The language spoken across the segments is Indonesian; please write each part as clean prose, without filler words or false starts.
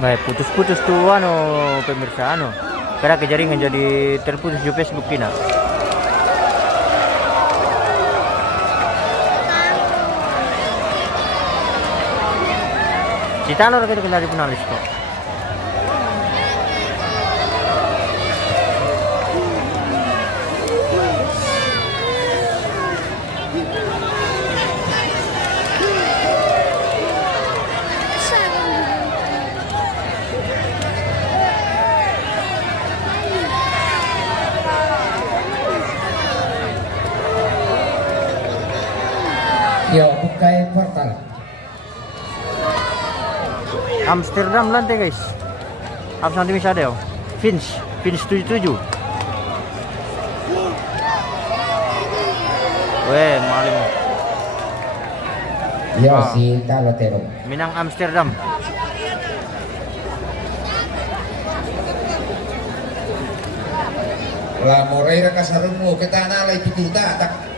Putus-putus tuh pemirsa karena kejaringan jadi terputus di Facebook Tina. Si Tanor kita kendali penalis kok. Yo, bukai portal. Amsterdam lantai guys. Apa nanti bisa ada? Fins 77. Weh, maling. Yo, si Talatero. Minang Amsterdam. La Moreira kasarungo kita nalay pituta tak.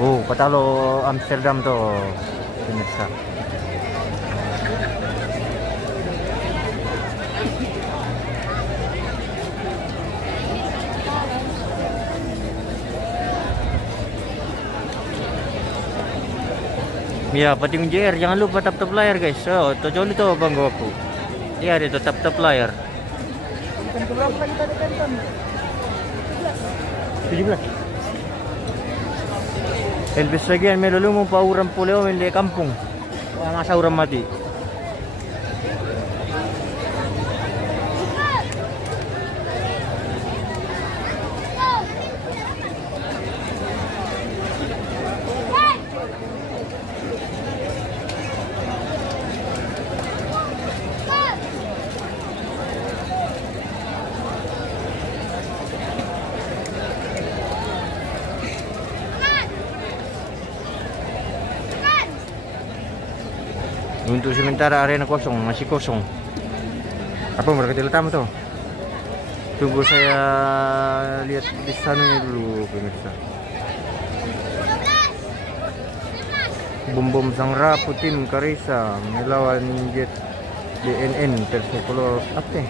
Oh, patalo Amsterdam to pemirsa. Ya, pating JR jangan lupa tap layar guys. Oh, tojol itu bang aku. Iya, itu tap layar. 17. Elvis lagi yang melulu pa uram puleo hindi kampung. Masa uram mati. Untuk sementara arena kosong, masih kosong. Apa mereka diletam tuh? Tunggu saya lihat di sana dulu pemirsa. Bom sang rapu tim Karisa melawan Jet DNN Persepolo Ate.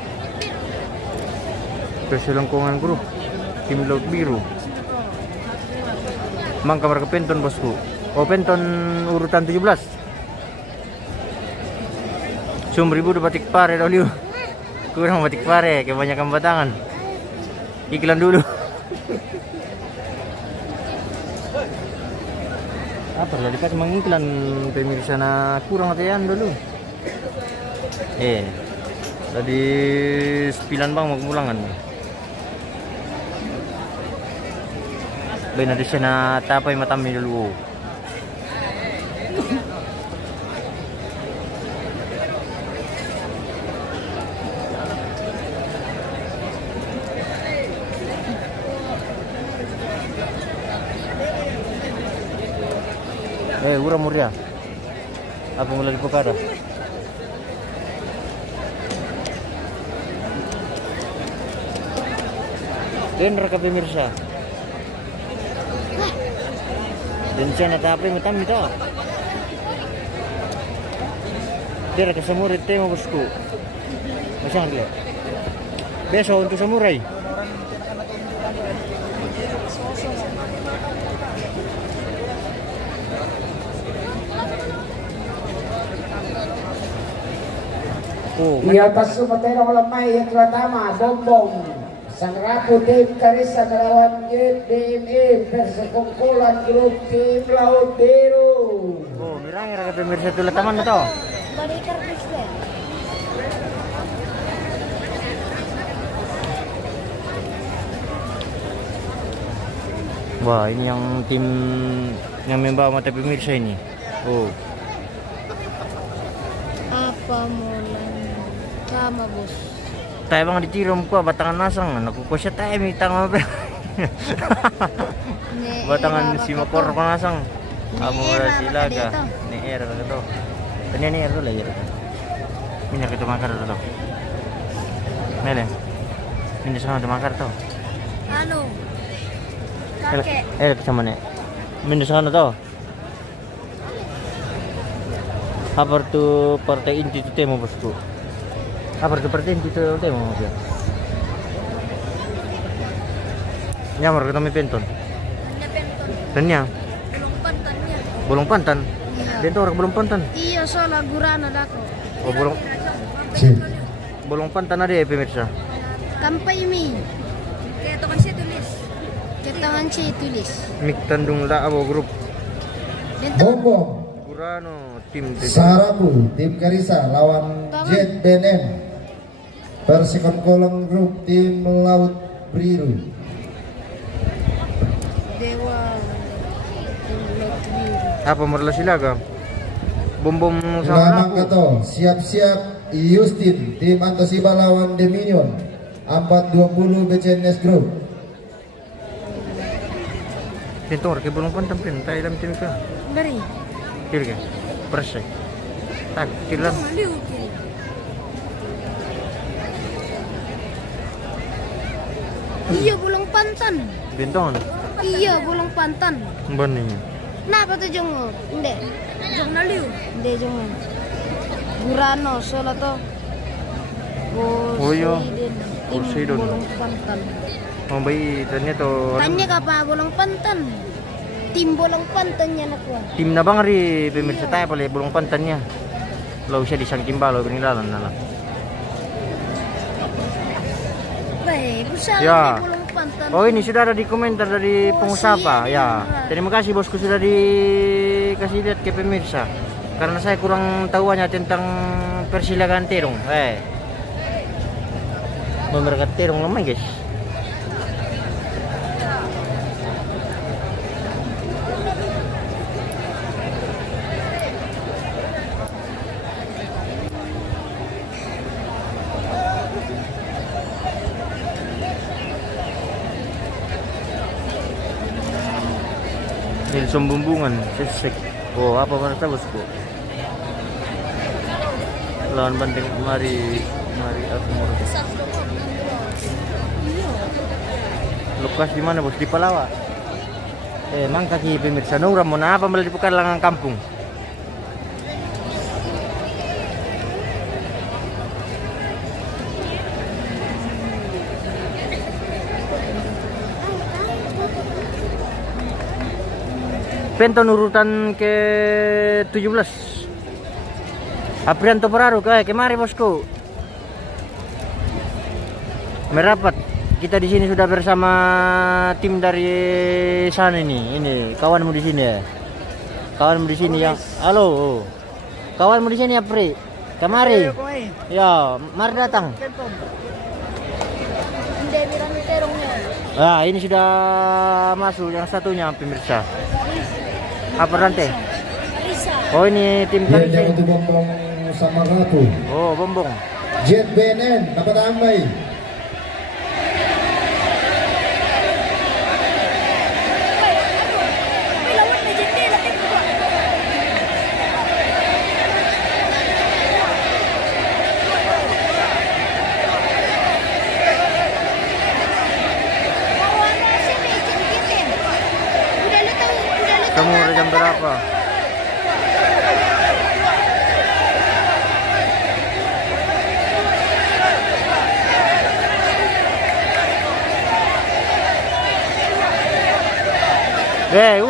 Perselengkongan grup tim Laut Biru. Mang kamar ke penton bosku. Oh, penton urutan 17. Ribu udah batik pare dulu. Kurang batik pare, kebanyakan batangan. Iklan dulu. Apa lah dikasih mengiklan pemirsa na kurang atian dulu. Tadi 9 bang mau pulangan. Benar di sana tapay matami dulu. Uram muria. Apa mulai dipukara? Dengar ka pemirsa. Dan sana tapi matam ito. Dira ka samurai tema bosku. Masang dia. Beso untuk samurai. Iya pasu matero lamay yang tama bombong sang rapu tim Karisa melawan JDME Persekongkolan grup tim Laut Biru. Oh, mirang ra pemirsa tuh taman to. Wah, ini yang tim yang membawa mata pemirsa ini. Oh. Apa mulai? Sama bos. Tayo bang ditirom ko batangan nasang naku ko siya tayo may tanga ba. Batangan si Makor panasang. Amo ra sila ka. Ni era ka to. Kanya ni era lah ya. Minyak itu makar to. Mele. Minyak sana itu makar to. Ano? Kakek. Sama nih. Minyak sana to. Apa tuh partai inti itu temo bosku? Apa tuh partai inti itu temo dia? Nyamar kita may penton. Hanya penton. Tanya. Belum pantannya. Bolong pantan. Iya. Dito orang bolong pantan. Iya, soalnya gurana dako. Oh bolong pantan ada ya pemirsa. Kampai mi. Kaya to kan siya tulis. Ketangan siya tulis. Mik Tandung Laabo Group. Dito. Bombong Kurano tim Sarapu tim Karisa lawan Jet BNN. Persikon Kolong Group tim Laut Biru. Dewa. apa merla silaga. Bom sama Lamang aku. kato siap-siap Justin tim Antosiba lawan Dominion 420 BCNS Group. Pintor ke bolong pantan pin tayo dalam tim ka. Dari. Kil ke. Persek. Tak kilam. Maliw kiri. Iya, bulong pantan. Bintong. Iya, bulong pantan. Baninya. Napa tuh jongo? Hindi. Jong naliw. Hindi, jongo. Gurano, sola to. Oh, iya. Tim Poseidon. bulong pantan. Oh bayi tanya to. Tanya ka pa, bulong pantan. Tim bulong pantan niya nakuha. Tim na bang ri pemirsa tayo pala bolong pantannya. Law siya di sang timbalo pinilalan na lang. Baik, usaha Ya. bulong pantan. Oh ini sudah ada di komentar dari pengusaha ya. Terima kasih bosku sudah dikasih lihat ke pemirsa. Karena saya kurang tahuannya tentang persilakan terong. Memberikan terong lemah guys. Nilson Bumbungan, sesek. Oh, apa merasa bosku? Lawan Bandeng mari aku mau. Lukas di mana bos? Di Palawa. Emang kaki pemirsa Nura mau apa malah di Pekalongan kampung. Penton urutan ke 17. Aprianto Peraru kemari bosku. Merapat. Kita di sini sudah bersama tim dari sana ini. Ini kawanmu di sini ya. Kawanmu di sini yang halo. Kawanmu di sini Apri. Kemari. Ya, mari datang. Hindi, birang terongnya. Ah, ini sudah masuk yang satunya pemirsa. Apa nanti? Marisa. Oh ini tim Yan Karisa. yang itu Bombong sama Rapu. Oh bombong. Jet BNN dapat tambay. Lawan na dyan din, natin ko. Lawan na siya, may chikitin. Udah lutang. Kamu udah jam berapa?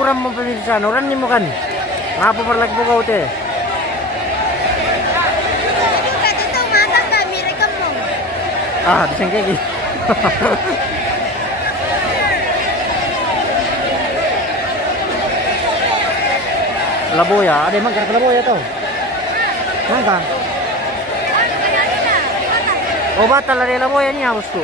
Uram mo pemirsa, uran ni mo kan. Ngapa perlak po kau teh? Kata tahu matang kami rekam mo. Ah, disengkeki. Laboya, ada emang ke Laboya tuh. Mangka. Oh batal dari Laboya ni bosku.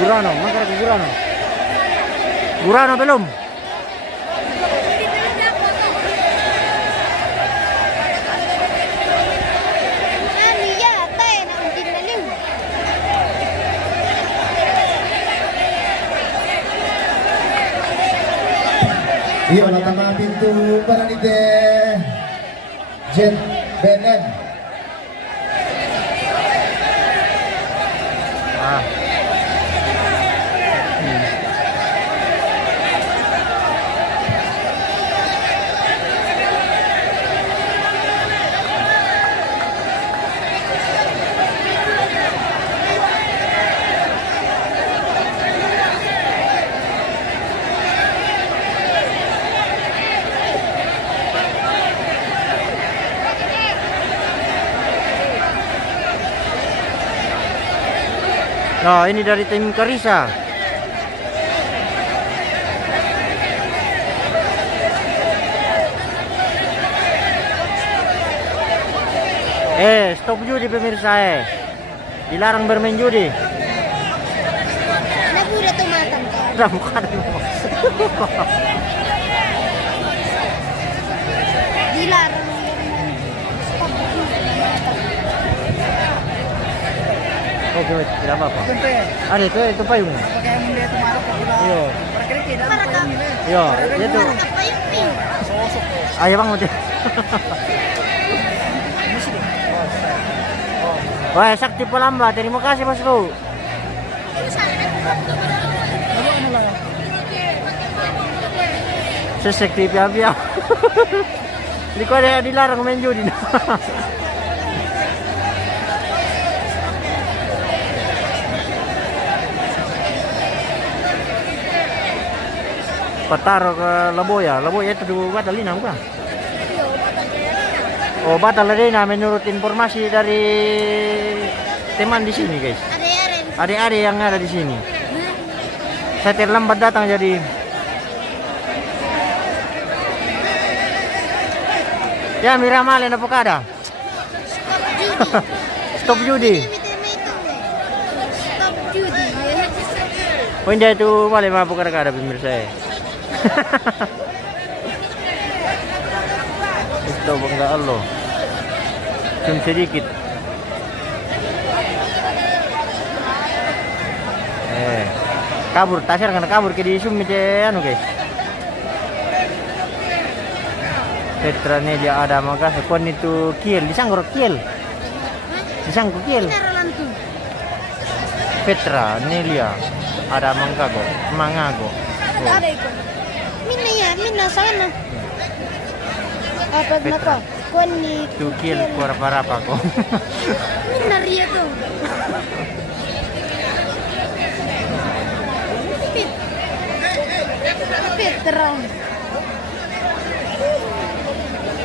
Gurano, mangka ke Gurano. Gurano belum. Iya, tama pintu Paranite Jet Benen. Ah. Nah, ini dari tim Karisa. Stop judi pemirsa Dilarang bermain judi. Anak udah tuh matang kan. Udah bukan. Dilarang bermain. Stop dulu. Oke, tidak apa-apa. Ada itu payung. Pakai yang dia itu marah kok udah. Iya. Perkiriki dan Maraka. Iya, itu. Apa yang pink? sosok. Ayo bang udah. Wah, Sakti Pelamba, terima kasih bosku. Sesekti pia-pia. Di kau ada dilarang main judi. Pataro ke Laboya itu di Batalina bukan? Oh, Batalina menurut informasi dari teman di sini guys. Adik-adik yang ada di sini. Saya terlambat datang jadi. Ya Miramale apa kada? Stop judi. Stop judi. Oh indah itu boleh mabuk kada pemirsa. Itu bangga Allah. Cuma sedikit. Kabur, tasir kan kabur ke di sumit anu guys. Petra Nelia ada maka sekon itu kiel, disanggur kiel. Disanggur kiel. Petra Nelia ada mangkago, mangago. Ada ikut. Mina sana. Apa kenapa? Koni. Tu kiel apa kok. Mina ria tuh. Petra.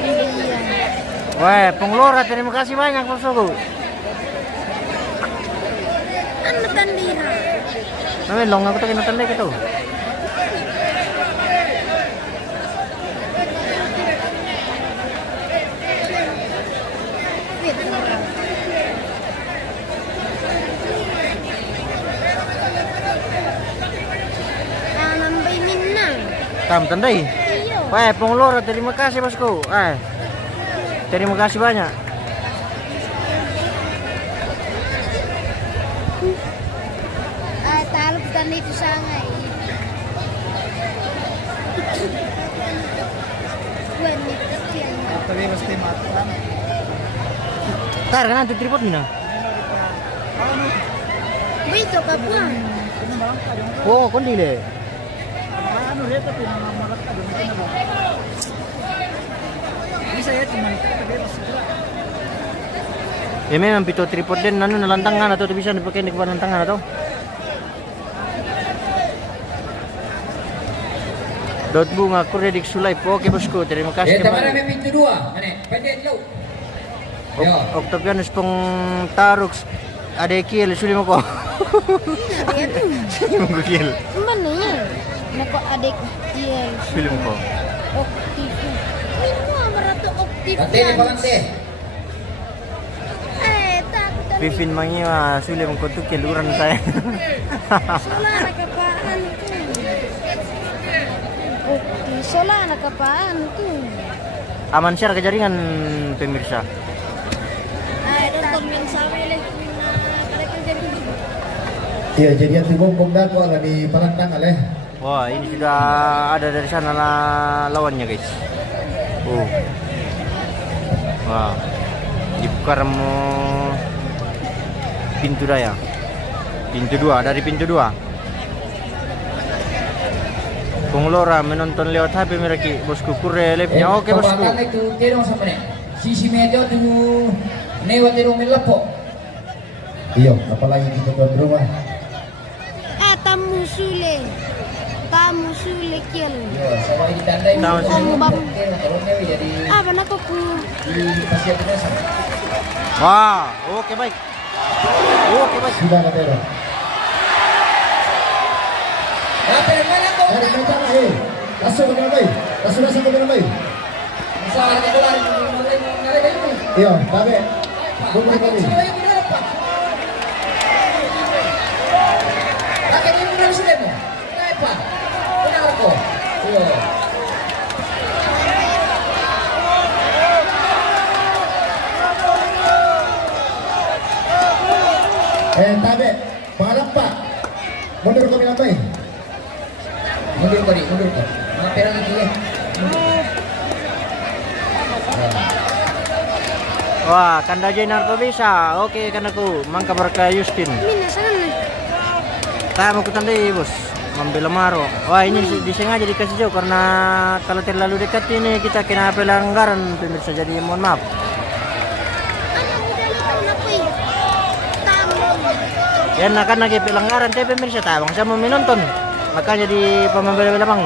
Iya. Wah, pengelora terima kasih banyak bosku. Anu tandira. Namanya long aku tuh kena tanda gitu. Petra. Nambay minna. Tam tandai. Iyo. Wah, pengelora terima kasih bosku. Terima kasih banyak. Talo kita itu sangai. Tapi mesti matakan. Tar kan itu tripod mina. Wito kapuan. Oh, kondi le. Ano rito pinamamalat ka doon na ba? Bisa ya cuman tapi segera. Ya memang pito tripod din ano nalantangan atau bisa dipakai di lantangan atau. Dot bunga Kuredik Sulay. Oke bosku, terima kasih kembali. Pintu 2. Mana? Pendek lu. Octavianus pong taruk ada kiel sulit mo ko. Sulit mo ko kiel. Mana ya? Nako adek kiel. Sulit mo ko. Oktif. Mino amarato oktif. Bante ni Bante. Takut. Pipin mangiwa sulit mo ko tu kiel uran saya. Sola nakapaan tu. Oktif. Sola nakapaan tu. Aman share kejaringan pemirsa. Tonton yang sama leh. Iya, jadi yang tunggu dako ala di Palantang ale. Wah, ini sudah ada dari sana lawannya, guys. Wah, dibuka pintu daya. Pintu 2, dari pintu 2. Kung Lora menonton lewat HP mereka, bosku. Kure live-nya. Oke, bosku. Pembakan itu terong sama nih. Sisi media tuh lewat terong melapo. Iya, apalagi kita tuan rumah. Tamu sule kiel. Iya, sama ditandai. Ombak. Kalau nyewi jadi Apa nak aku? di pasien biasa. Wah, oke baik. Oke baik. Sudah katero. Apa yang mana kau? Dari kereta lagi. Langsung ke dalam. Langsung ke dalam. Masalah itu lari mulai itu. Iya, babe. Bukan kami. Pakai ini mulai sudah mo. Kenapa? Kenapa kau? Iya. Tabe, parang pa. Mundur kami lambai. Mundur kau. Mampir lagi ya. Wah, kanda Jenarto bisa. Oke, kandaku. Mangka berkah Justin. Mina sana. Saya mau kutandai, bos. Membela Maro. Wah, ini disengaja dikasih jauh karena kalau terlalu dekat ini kita kena pelanggaran pemirsa. Jadi mohon maaf. Ya, kan lagi pelanggaran tapi pemirsa tabang saya mau menonton. Makanya di pembela bang.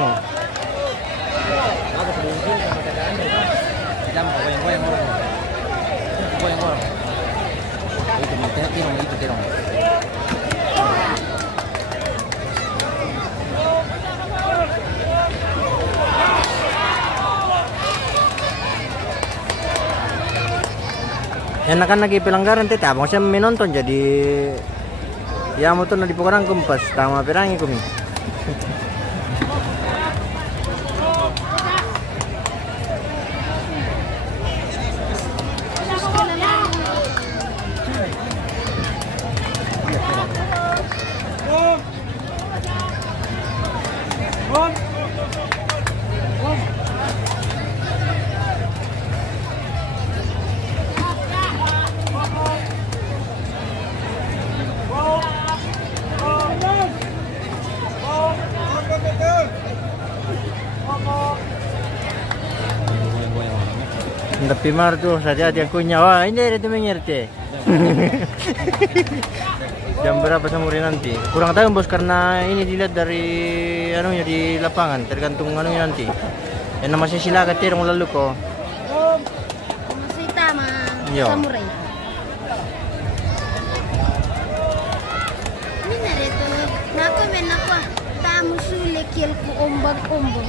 Enakan lagi pelanggaran tete abang saya menonton jadi ya mau tuh di pokokan kumpas tama perangi kumi. Tapi mar tuh saja dia kunyah. Wah, ini ada mengerti. Jam berapa sampai nanti? Kurang tahu bos karena ini dilihat dari anunya di lapangan, tergantung anunya nanti. Yang nama saya silakan terong lalu kok. Masih tama. Iya. Samurai. Ini narito. Nako menako. Tamu sule kiel ku ombak-ombak.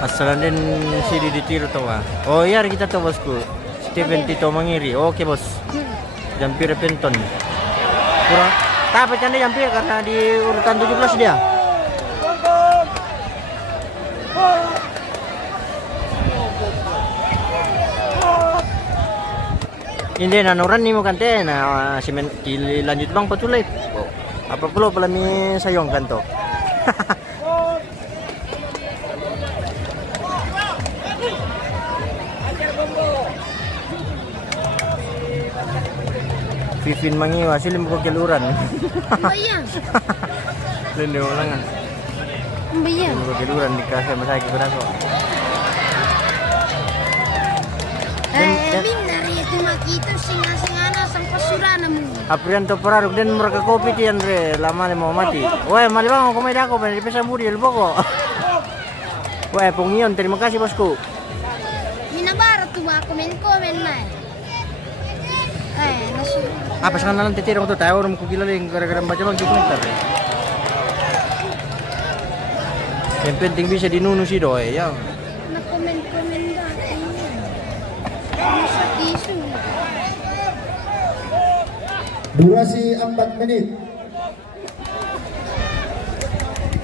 Asalan din si ditiru to ah. Oh iya kita to bosku. Steven Tito Mangiri. Oke bos. Jampir penton. Kurang. Tapi canda jampir karena di urutan 17 dia. Hindi nanuran ni mo kante na simen lanjut bang patulay. Apa perlu pelami sayong kanto. Pipin mangiwa silim ko kiluran. Bayang. Lendo ulangan. Bayang. Ko kiluran di kasih masaki ko nako. Min narito makita singa-singana sang pasurana mo. Aprian to pararok den mereka kopi ti Andre lama le mau mati. Woi, mali bang ko may dako di pesa muri elboko. Woi, pungion terima kasih bosku. Minabara tu komen na. Nasu. Apa sekarang nanti titirong to tayo rum ko kilaling gara-gara baca bang komentar. Yang penting bisa dinunu si doy ya. Na komen ba. Nasa tisu. Durasi 4 menit.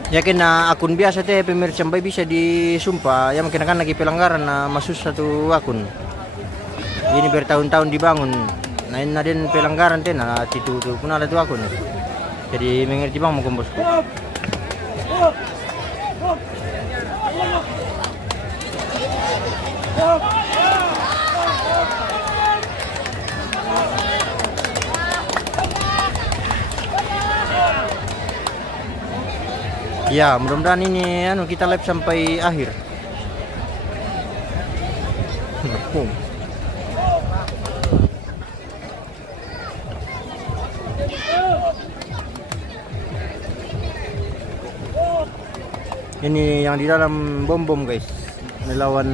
Yakin na akun biasa teh pemirsa sampai bisa disumpah. Ya mungkin akan lagi pelanggaran na masuk satu akun. Ini bertahun-tahun dibangun. Nain na din pelanggaran din na tituto pun ada tu aku nih. Jadi mengerti bang mau bosku. Ya, mudah-mudahan ini kita live sampai akhir. Ini yang di dalam bom-bom guys, melawan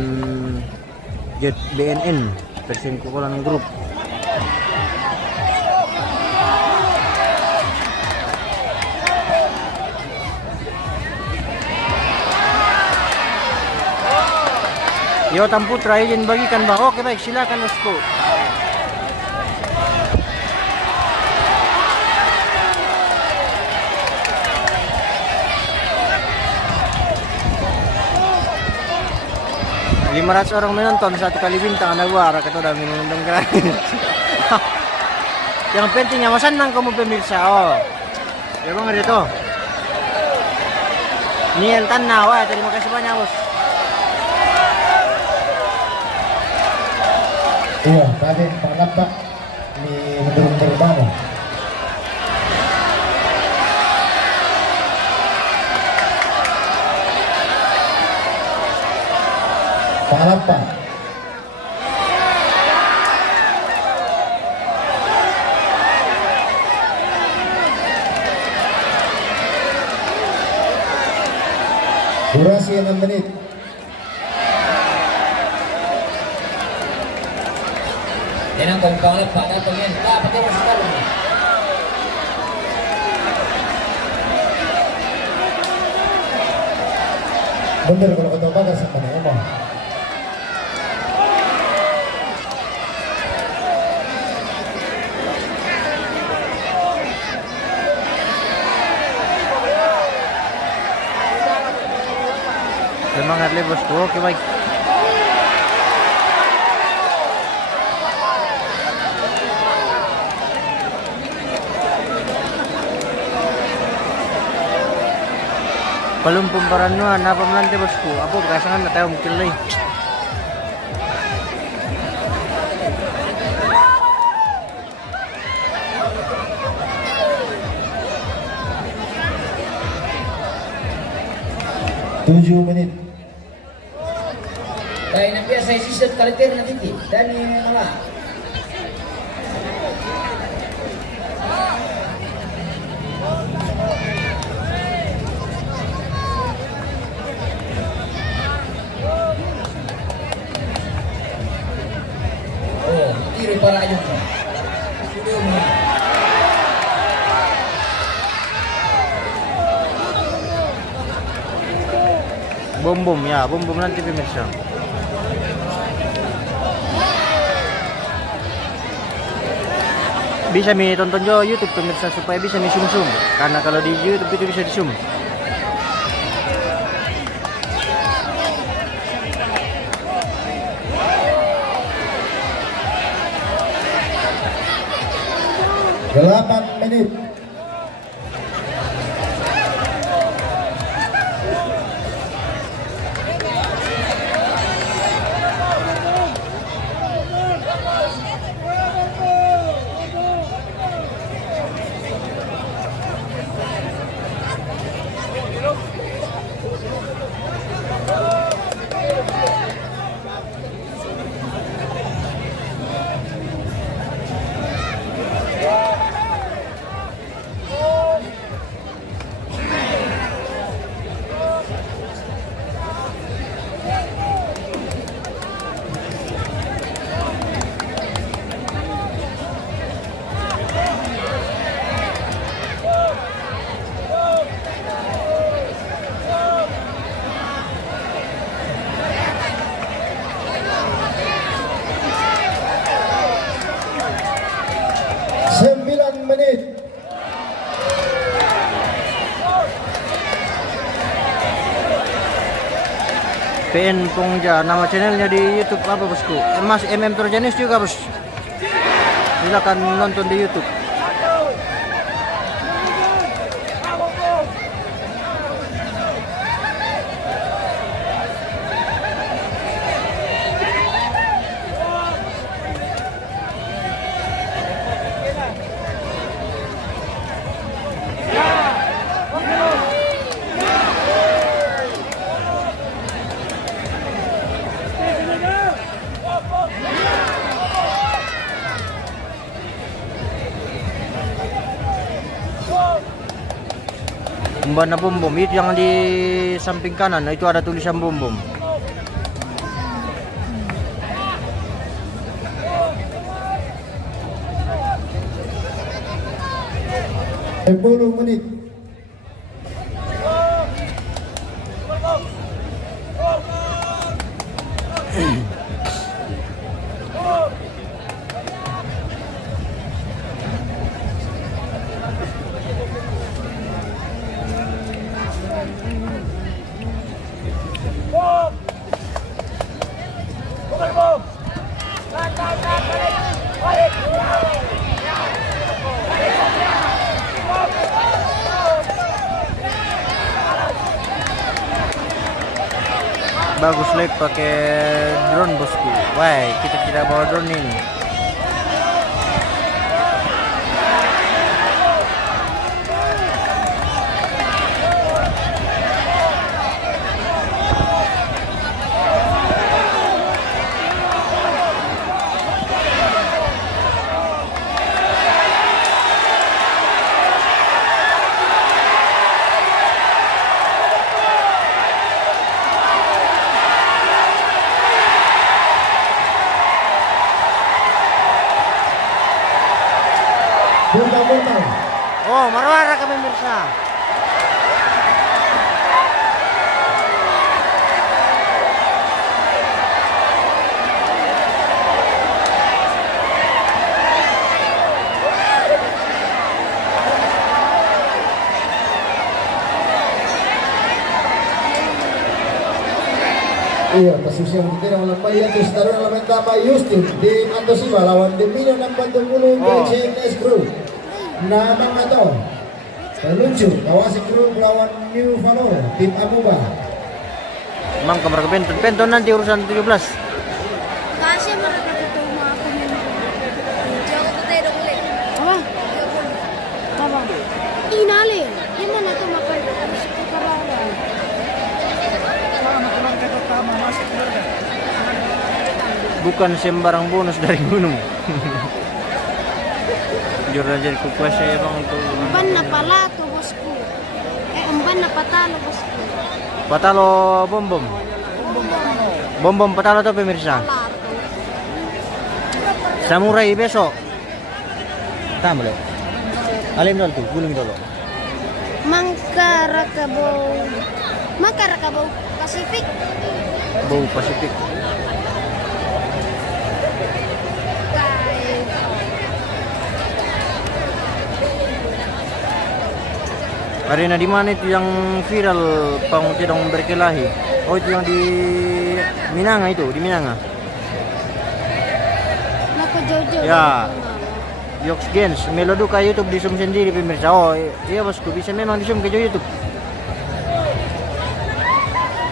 Jet BNN Persingkukulan Group. Yo Tamputra izin bagikan bang. Oke baik, silakan bosku. Lima 500 orang menonton, 1 kali bintang ada gua kata udah minum gratis. Yang penting yang senang kamu pemirsa. Oh. Ya bang ada tuh. Niel Tanah, wah terima kasih banyak bos. Iya, tadi Pak Lapak di mendorong terbang. Pak Lapak. Durasi 6 menit. Yan ang pagpangalat pa natin yan. Dapat yung masikalo mo. Bener kalau kata bagas sama emang. Semangat le bosku. Oke baik. Palum pembarannuan apa melantai bosku. Aku berasangan tak tahu mungkin lagi. Tujuh menit. Dahil nang biasa isisat kaliter na titi. Dan mga tiro para ayun ko. Sudo mo. Bom-bom ya, bom-bom nanti pemirsa. Bisa mi tonton juga YouTube pemirsa supaya bisa mi zoom-zoom. Karena kalau di YouTube itu bisa di zoom. Delapan menit. PN Pongja, nama channelnya di YouTube apa bosku? Mas MM Turjanis juga bos. silakan nonton di YouTube. Umpan na bom bom itu yang di samping kanan, itu ada tulisan bom bom. menit. Bagus leg pakai drone bosku. Wah, kita tidak bawa drone ini. Oh, marah-marah kami pemirsa. Iya, kasus yang tidak melambai itu setarun elemen tambah Justin di Antosiwa lawan Dominion 40 BCNS Group. Nama atau lucu Kawasi Group lawan New Valor tim Amuba. Mang kamar ke penton nanti urusan 17. Kasih mereka ketemu aku jauh ke tedong le. Apa? Apa? Inale. Gimana tuh makan sekarang? Bukan sembarang bonus dari gunung. Jujur aja kuasa emang itu. Umpan na pala tuh bosku. Umpan na patalo bosku. Patalo bom bom. Bom bom patalo tuh pemirsa. Samurai besok. Tama lo. Alim dulu tuh, gulung dulu. Mangkarakabau Pasifik. Bau Pasifik. Arena di mana itu yang viral Pang Tidong berkelahi? Oh, itu yang di Minanga itu, di Minanga. Nako jauh-jauh. Ya. Yoks Gens, Melodu ke YouTube di zoom sendiri pemirsa. Oh, iya bosku, bisa memang di zoom ke YouTube.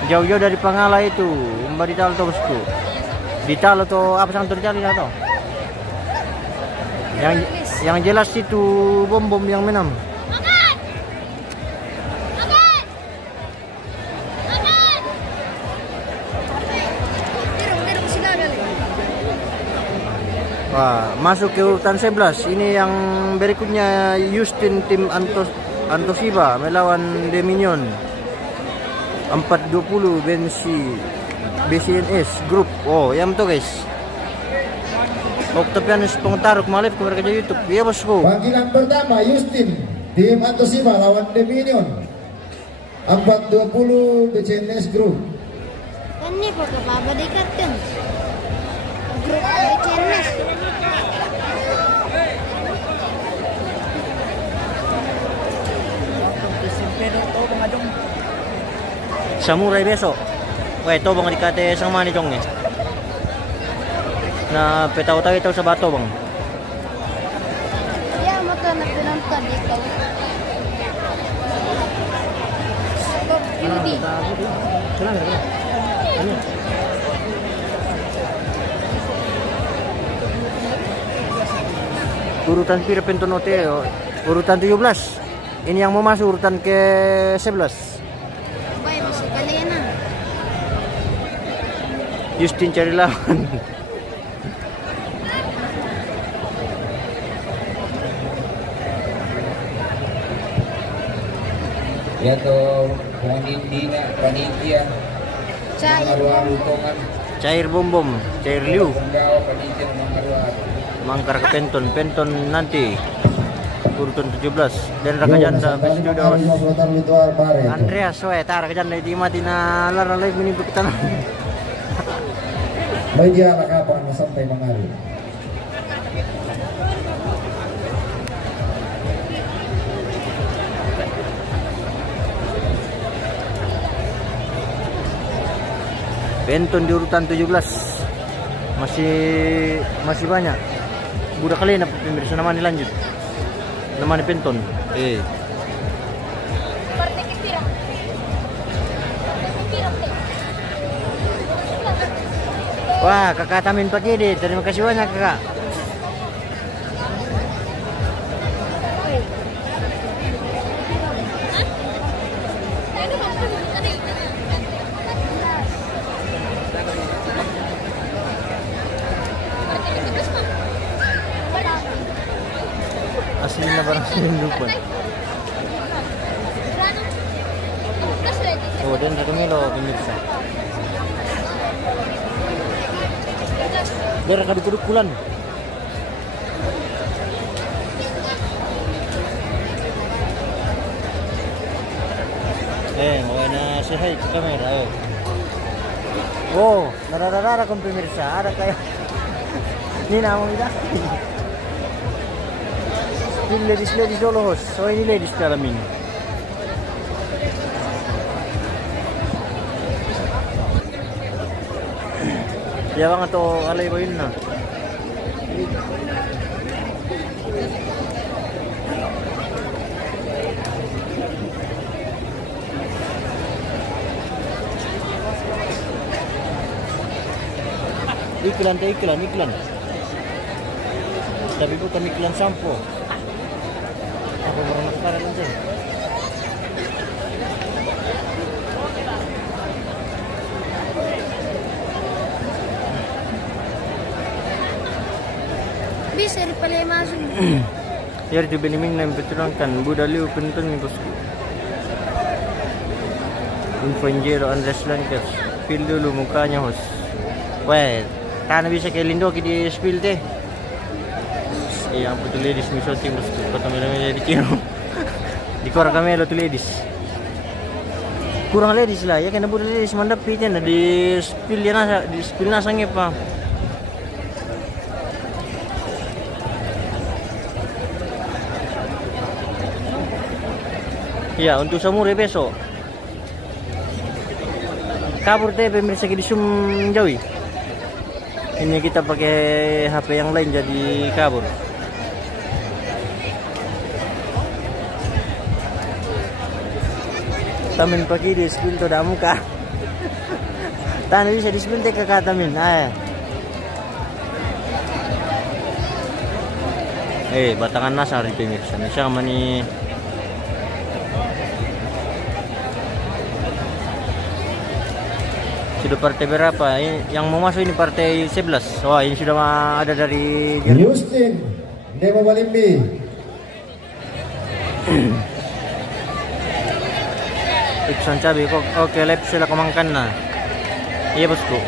Jauh-jauh dari Pangala itu, Mbak Ditalo tuh bosku. Ditalo tuh apa sang terjadi atau? Yang jelas itu bom-bom yang menang. Wah, masuk ke urutan 11. Ini yang berikutnya Justin tim Antosiwa melawan Dominion 420 BCNS Group. Oh, yang tuh guys. Octavianus Pengtaruk Malif ke mereka YouTube. Iya bosku. Panggilan pertama Justin tim Antosiwa lawan Dominion 420 BCNS Group. Ini pakai apa dikatakan? Grup BCNS. Samurai besok. Wah, itu bang dikate sang mani dong nih. Na petau-tau itu sa bato bang. Bukan itu. Stop Yudi. Urutan pira Penton Oteo? Urutan 17. Ini yang mau masuk urutan ke 11. Baik masuk kalian nah. Justin cari lawan. Ya tuh panitia Cair. utongan Cair bom, cair liu. penggawa panitia mengaruh. Mangkar ke Penton nanti urutan 17 dan raka janda sudah Andreas we tar raka janda di mati na lara live mini kita. Media nakapang sampai mengaruh. Penton di urutan 17 masih banyak. Budak kali na pemirsa nama ni lanjut. Nama ni Penton. Wah, kakak Tamin Pakide, terima kasih banyak kakak. Asli na barang sinundupan. Oh, dan Ragamelo pemirsa. Biar kaduk-kudukulan. Mau na say hi ke kamera. Oh, nararara kung pemirsa. Ada kayak ini namang ida. Still ladies dulu host. So ini ladies dalam ini. Ya bang atau alay ba yun na? Iklan. Tapi bukan iklan sampo. Ako marunong nakakaralan dyan. Bisa dipalay masuk. Yar di beniming na impetulangkan. Budaliw penton ni bosku. Infanjero Andres Lankers. Spill dulu mukanya host. Weh, karena bisa kayak Lindo di spill teh. Yang putus ladies misoting bosku. Kota mela-mela di Cino. Di Kora Kamelo tu ladies. Kurang ladies lah ya, kena budak ladies mandap pitnya di spill dia nasa, di spill nasangnya pa. Ya, untuk samure besok. Kabur teh pemirsa di zoom jauh. Ini kita pakai HP yang lain jadi kabur. Tamin pagi di spill tu dah muka. Tanah bisa di spill teh kakak Tamin. Batangan nasar di pemirsa. Siya mani. Sudah partai berapa? Yang mau masuk ini partai 11. Wah, ini sudah ada dari Justin Nemo Balimbi. Iksan cabai kok. Oke, lep sila kumangkan na. Iya bosku.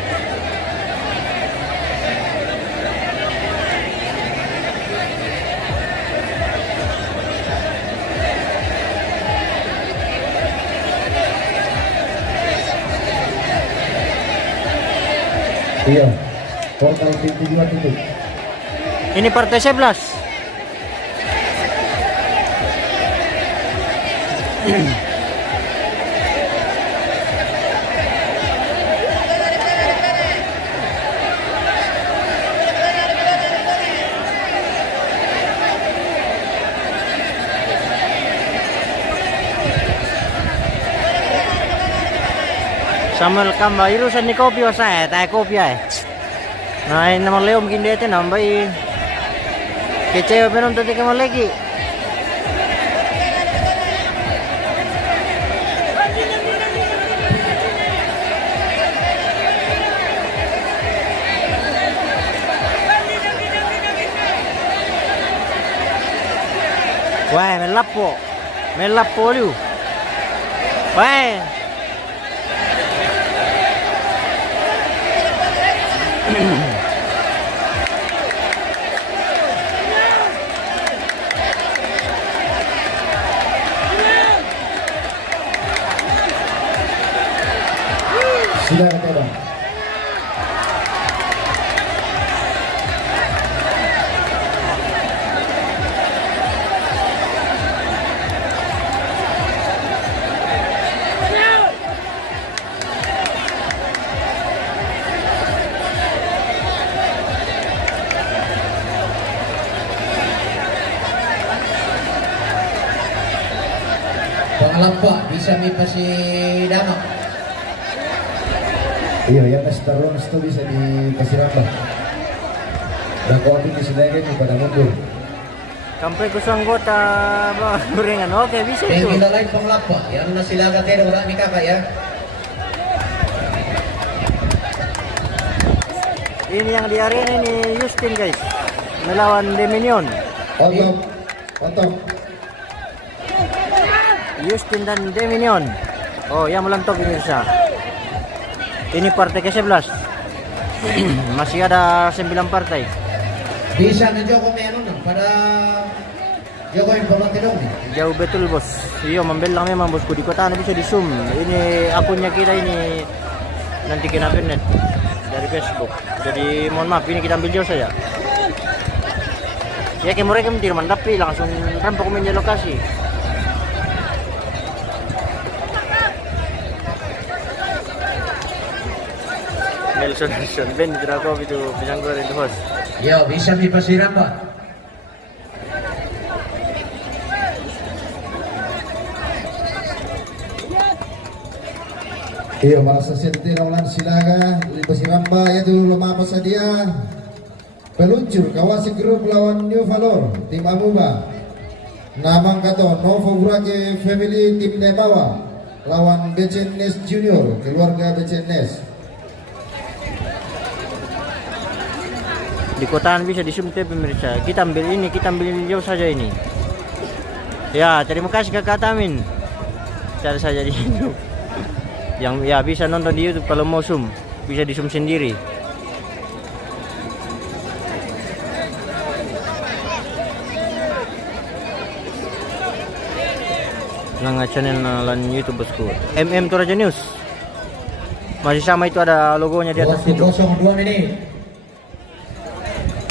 Iya, portal pintu 2 tutup. Ini partai 11. Samuel Kamba irusan ni kopi saya, tayo kopi ay. Nah, ini naman Leo mungkin dia nambah kecewa penonton tadi kamu lagi. Wah, melapo lu. Wah. Sudah ketemu. Pangalapa bisa mipa si Dama. Iya, yang Master Runs itu bisa dikasih rambah. Dan kalau bisa lagi pada mundur. Sampai kusang kota gorengan. Oke, bisa itu. Yang lain pangalapa, yang nasilaga tero wala ni kakak ya. Ini yang di arena ini Justin guys. Melawan Dominion. Untuk Justin dan Dominion. Oh, yang melentok ini bisa. Ini partai ke-11. Masih ada 9 partai. Bisa na Joko meron pada Joko yang pemantidong nih. Jauh betul bos. Iya, membelang memang bosku. Di kota bisa di zoom. Ini akunnya kita ini nanti kena internet dari Facebook. Jadi mohon maaf, ini kita ambil jauh saja. Ya kayak mereka tidak mendapi langsung rampok menjadi lokasi. Nelson Ben Drakov itu penyangguran itu host. Yo, bisa mipa si Ramba. iya, merasa sentir ulang silaga Libasi Ramba yaitu lumapa sadia. Peluncur kawasi grup lawan New Valor tim Amuba. Namang kato Novo Burake Family tim Nebawa lawan BCNS Junior keluarga BCNS. Di kotaan bisa disumte pemirsa. Kita ambil ini, kita ambil jauh saja ini. Ya, terima kasih Kakak Tamin. Cari saja di YouTube. Yang ya bisa nonton di YouTube kalau mau zoom, bisa di zoom sendiri. Nang channel lan YouTube bosku. MM Toraja News. Masih sama itu ada logonya di atas Waktu itu. 02 menit.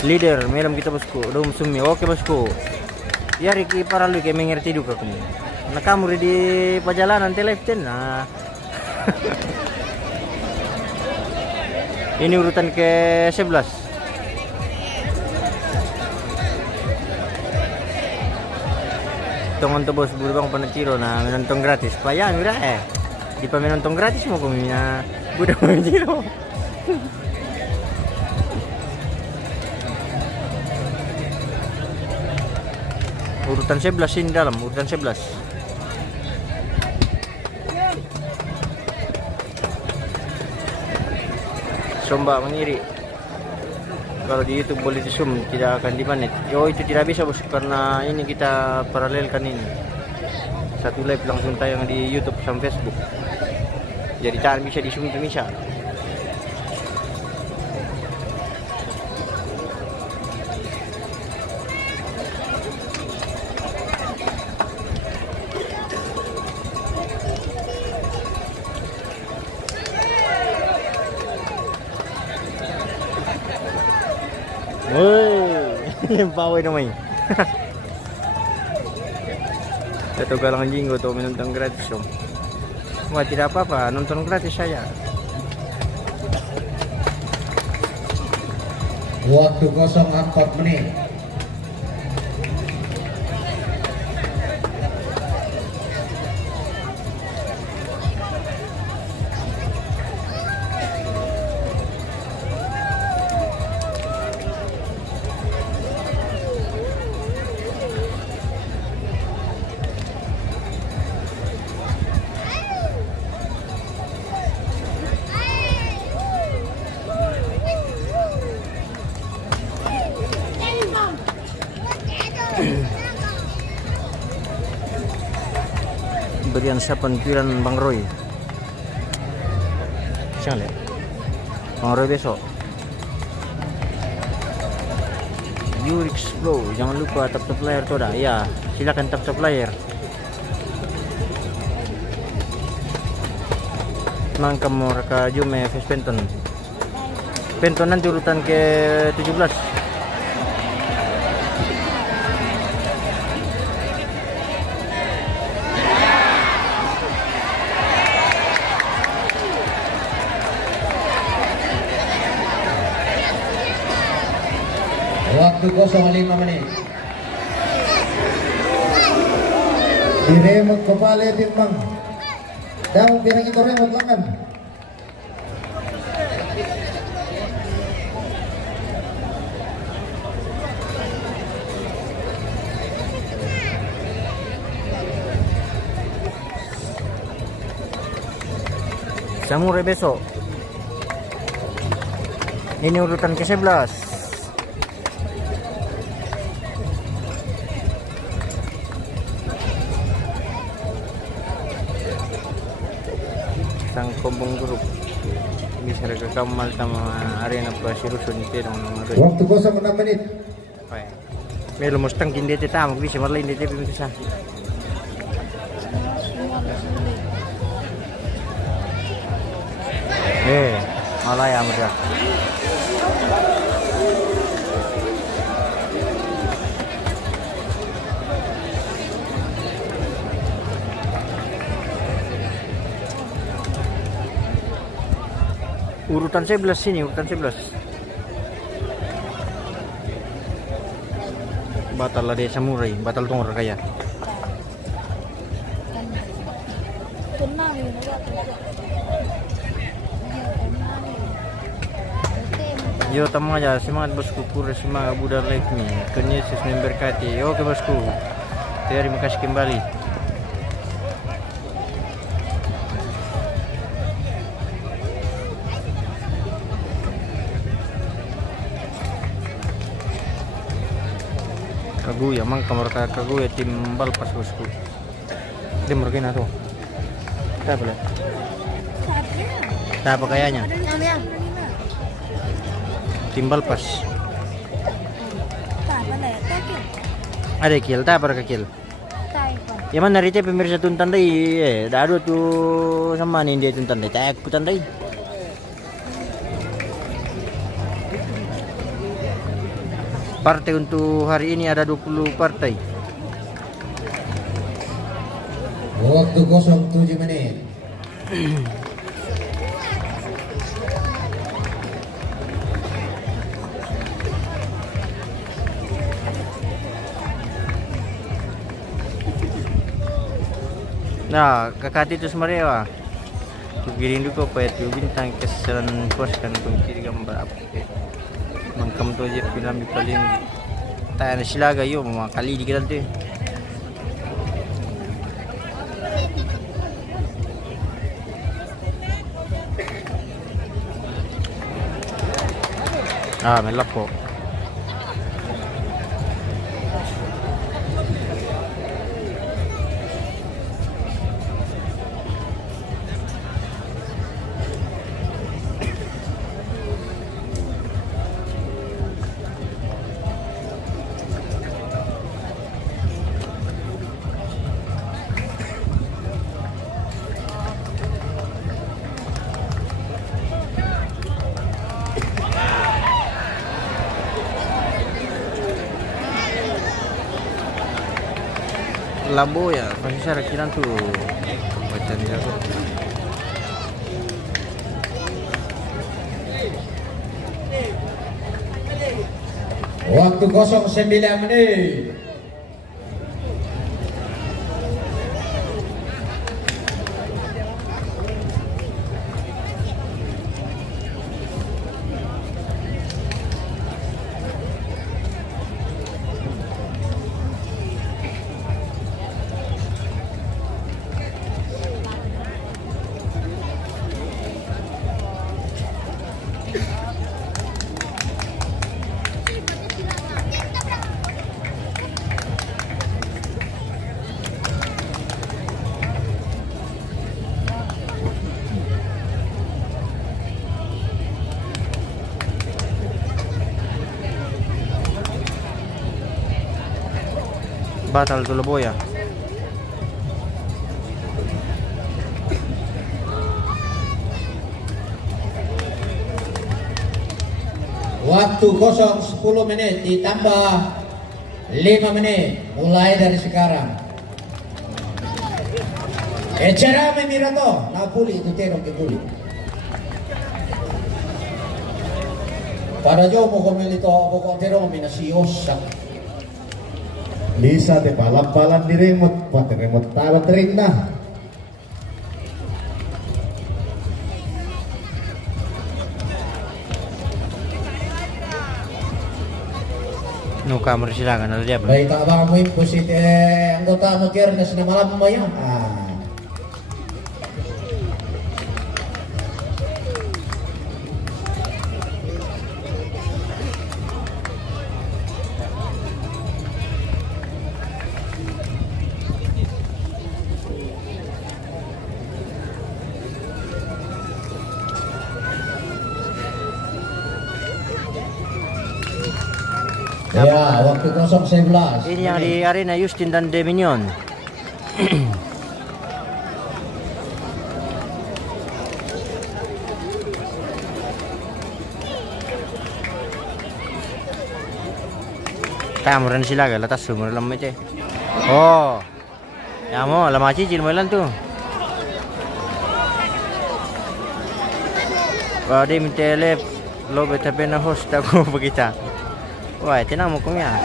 Leader, melam kita bosku. Dom sumi. Oke bosku. Ya Ricky para lu kayak mengerti juga kamu. Nah kamu di perjalanan telefon. Nah. Ini urutan ke-11. Tongon to bos buru bang panatiro na menonton gratis. Payang udah Di pa menonton gratis mo kung na budak panatiro. Urutan 11 ini dalam, urutan 11. Sombak mengiri. Kalau di YouTube boleh di zoom, tidak akan dimanit. Oh itu tidak bisa bos, karena ini kita paralelkan ini. Satu live langsung tayang di YouTube sama Facebook. Jadi tak bisa di zoom itu bisa. Woi, bawai namanya. Satu galang jinggo tuh menonton gratis om. Wah tidak apa-apa, nonton gratis saya. Waktu 04 menit. pemberian penampilan Bang Roy. Siang lihat Bang Roy besok. Urix Bro, jangan lupa tap player tuh dah. Ya, silakan tap player. Mang kamu reka Jume Fes Penton. Penton nanti urutan ke 17. Waktu kosong 5 menit. Diremot kembali timbang. Daw pirang itu remot lengan. Samurai besok. Ini urutan ke-11. Sang kombong grup bisa reka kamal sama arena pasirusun itu dong. Waktu kosong 6 menit. Melo mustang kindi ti tama bisa marlain di TV bisa. Malaya muda. Urutan 11 sini, urutan 11. Batal lah dia samurai, batal tong kaya. Yo tamu aja, semangat bosku, pura semangat Buddha Life nih. Tuhan Yesus memberkati. Oke bosku, terima kasih kembali. Kaguya, mang kamar Kaguya tim Balpas bosku. Tim Morgana tuh. Tak boleh. Tak apa kayaknya. Tim Balpas. Ada kill, tak apa kill. Ya mana rite pemirsa tuntan deh, dah ada tuh sama nih dia tuntan deh, tak ikutan deh. Partai untuk hari ini ada 20 partai. Waktu kosong 7 menit. Nah, kakak itu sebenarnya giring dulu apa itu bintang keselan puaskan kiri gambar apa mangkam tu je film paling tak ada silaga yo mama kali di kita tu. Melapo. Labo ya, pasti saya kira tuh bacaan jago. Waktu kosong 9 menit. Batal Tuluboya. Waktu kosong 10 menit ditambah 5 menit mulai dari sekarang. Ecerame Mirato, Napoli itu terong ke Puli. Pada jauh mau komelito pokok terong minasiyosak. Lisa te palam-palam di remote, pati remote tawat rin na. No kamar silangan ada dia. Baik tak bang mo imposit anggota mo kiernes na malam mo yan. Ya, waktu kosong 11. Ini yang di arena Justin dan Deminion. Kamuran sila ka, latas sumur lang mo ite. Oh, ya mo, lama cicil mo lang tu. Di mitele, lo betape na host ako pagkita. Wah, tenang mo kung ya.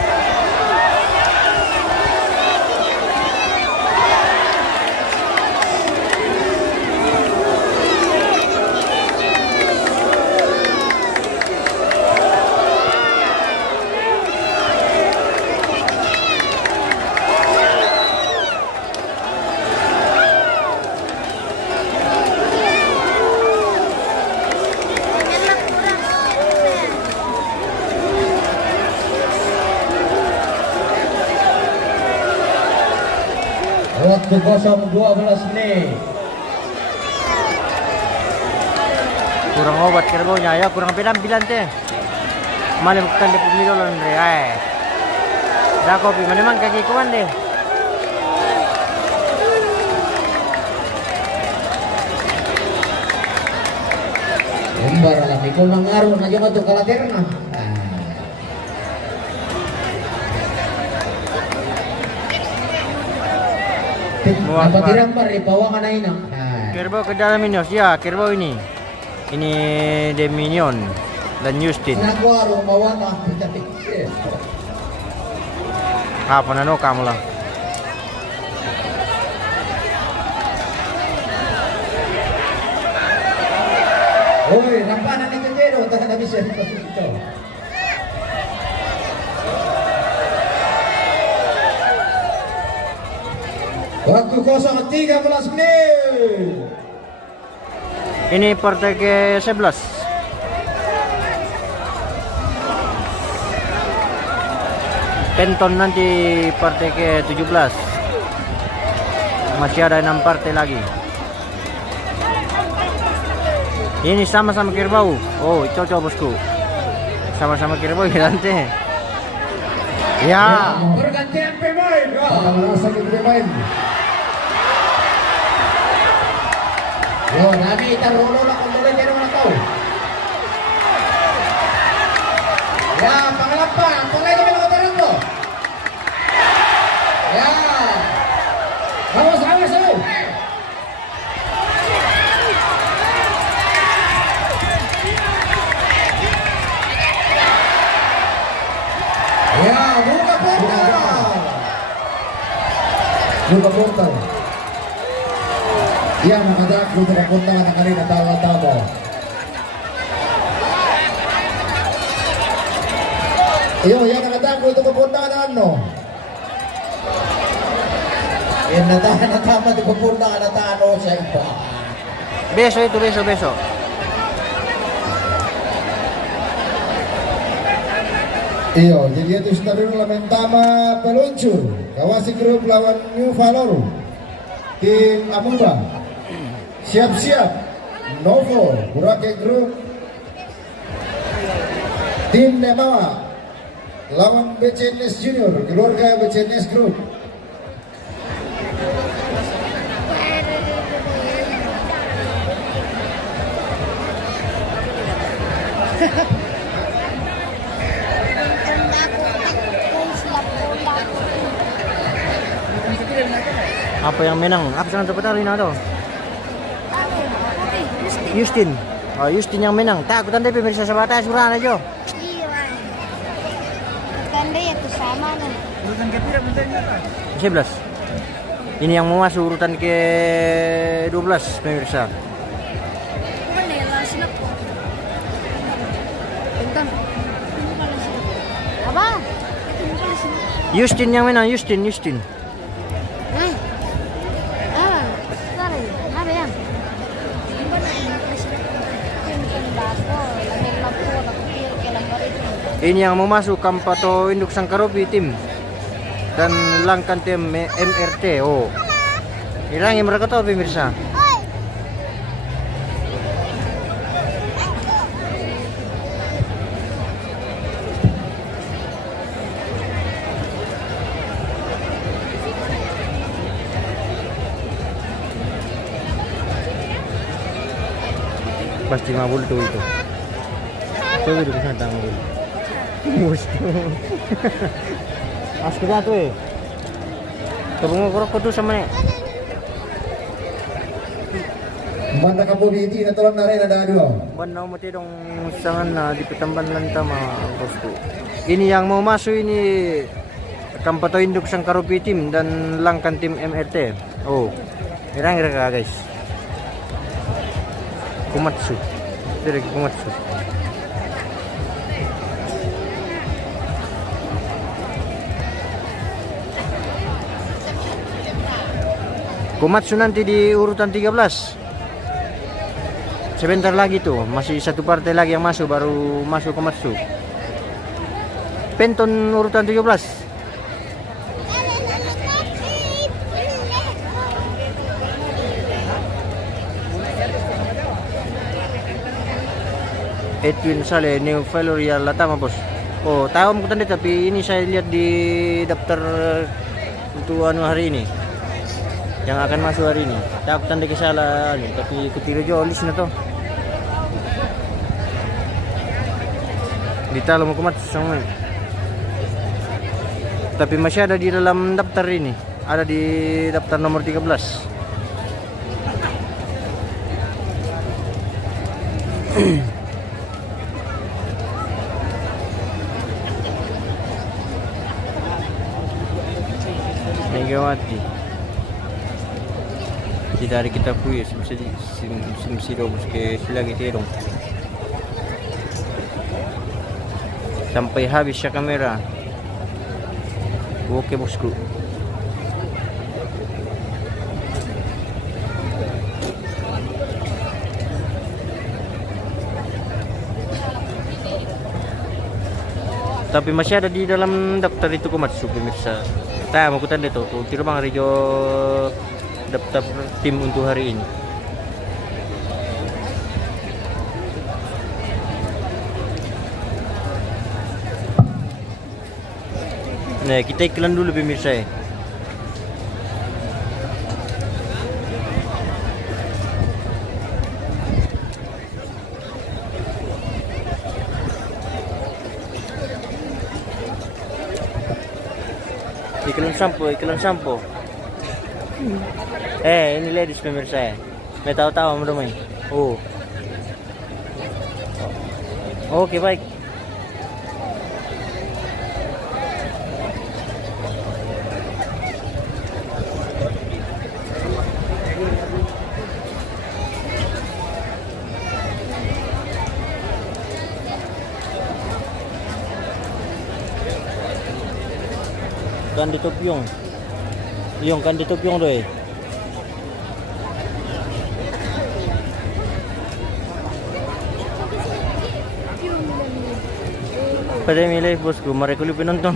Waktu kosong 12 menit. Kurang obat kerbaunya ya, kurang penampilan teh. Malam bukan di pemilu Andre, dah kopi, mana mang kaki kuan deh. Umbar lah, ikut mengaruh aja matu kalaterna. Apa tirambar di pawangan na ina? Kerbau ke dalam ini, ya kerbau ini. Ini Deminion dan Justin. Nagwaro mawana. Apa nano kamu lah? Oi, rampanan itu tero, tak ada bisa dipasukin. Waktu kosong 13 menit. Ini partai ke-11. Penton nanti partai ke-17. Masih ada 6 partai lagi. Ini sama-sama kerbau. Oh, cocok bosku. Sama-sama kerbau nanti. Ya. Pergantian pemain. Rasa pemain. Yo, nami tarulo na kung tuloy tayo na tao. Ya, pangalapan. Pangay kami na katarang ko. Ya. Awas, awas, awas. Ya, buka portal. Buka portal. Yang nakadaklo na punta na kanina tawa-tawa. Iyo, yang nakadaklo ito pupunta na ano? Yan na tama di pupunta ka na tano sa iba. Beso itu, beso. Iyo, jadi itu stadion Lamentama peluncur. Kawasi grup lawan New Valor. Tim Amuba. Siap-siap. Novo, Burake Group. Tim Nemawa lawan BCNS Junior, keluarga BCNS Group. Apa yang menang? Apa yang dapat hari itu? Justin. Oh, Justin yang menang. Tak, aku tanda pemirsa sahabat surah aja. Iya. Tanda itu sama kan. Urutan kepira bentarnya apa? 11. Ini yang mau masuk urutan ke 12 pemirsa. Mana ya lah sinap. Bentar. Apa? Itu bukan sinap. Justin yang menang, Justin. Apa ya? Ini yang mau masuk Kampato Induk Sangkaropi tim dan Langkan tim MRT. Oh, hilang yang mereka tahu pemirsa. Pasti mabul tuh itu. Tuh di sana mabul. Musto. Askuda tuh eh. Tabung korok tuh sama nih. Banda kapobiti na tulang na rin na dado. Banda mo dong sangan na di Petamban Lantama bosku. Ini yang mau masuk ini Kampato Induk Sangkaropi tim dan Langkan tim MRT. Oh, kira-kira guys. Komatsu. Dari Komatsu. Komatsu nanti di urutan 13. Sebentar lagi tuh, masih satu partai lagi yang masuk, baru masuk Komatsu. Penton urutan 17. Edwin Saleh, New Valoria Latama bos. Oh, tahu aku tadi tapi ini saya lihat di daftar untuk hari ini. Yang akan masuk hari ini. Tak tanda kesalah ni, tapi kutiru jo list na to. Ditalo mo kumat sama. Tapi masih ada di dalam daftar ini. Ada di daftar nomor 13. Megawati. Dari kita punya sim robos ke lagi terong sampai habis ya kamera. Oke bosku. Tapi masih ada di dalam daftar itu Komatsu pemirsa. Tahu aku tanda tuh, tiro bang Rijo daftar tim untuk hari ini. Nah, kita iklan dulu pemirsa ya. Iklan sampo. Ini ladies pemirsa ya. May tahu-tahu mo naman. Oh. Oke, baik. Kan ditopyong. Yung kan ditopyong doy. Pada milih bosku, mereka lebih penonton.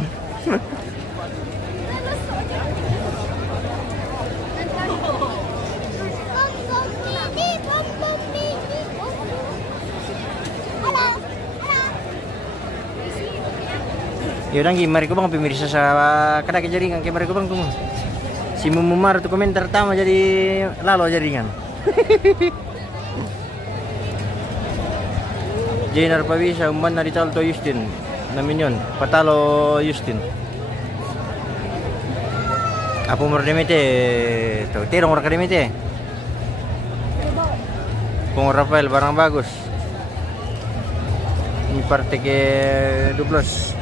Yaudah gimana ko bang pemirsa sa kada kejaringan kamera ko bang tuh. Si Mumar tuh komentar pertama jadi lalu jaringan. Jenar Pavisa, umban na Ritalto Justin. Namin yun. Patalo Justin. Apo mordemite. Tirong rakademite. Kung Rafael, barang bagus. Ini parte ke 12.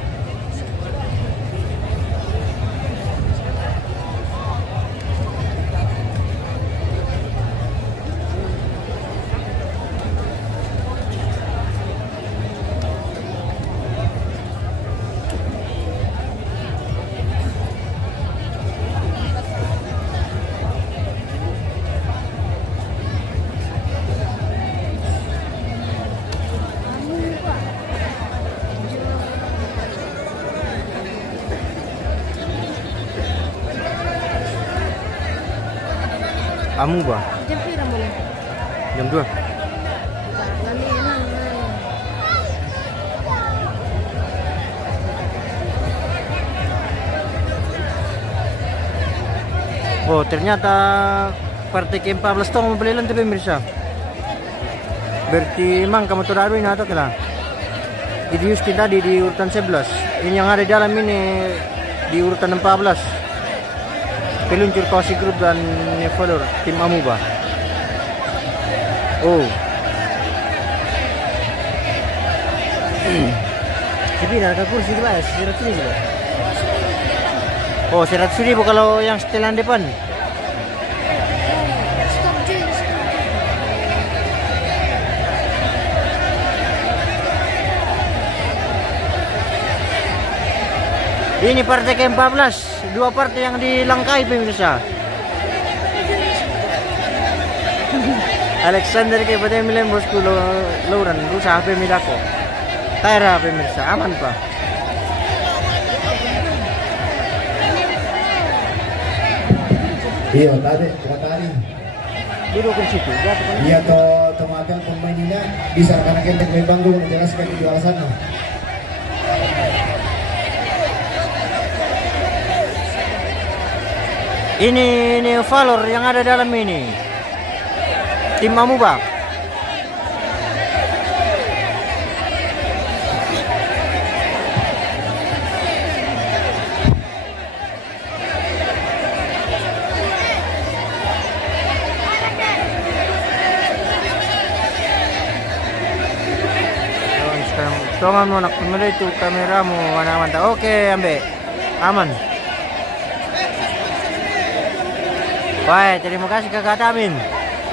Amu ba? Jam pira mo lang? Jam 2. Lali na. Oh, ternyata parte ke 14 tong mau beli lang tabi Mirsa. Berarti mang kamu turaruin atau kala? Di Justin tadi di urutan 11. Ini yang ada di dalam ini di urutan 14. Peluncur Kosi Group dan follower tim Amuba. Oh. Sebenarnya ke kursi di bawah, 100.000 juga. Oh, 100.000 kalau yang setelan depan. Stop cuy, stop. Ini partai ke-14, dua partai yang dilangkai pemirsa. Alexander ke pada Milen bosku Lauren berusaha HP Midako. Taira pemirsa, aman pak. Iya tadi, Duduk di situ. Iya tomatel pemain ini bisa karena kita main panggung menjelaskan di luar sana. Ini valor yang ada dalam ini. Tim Amuba. Tongan mo nak pemilih itu kameramu mana mantap. Oke, ambe. Aman. Baik, terima kasih Kakak Tamin.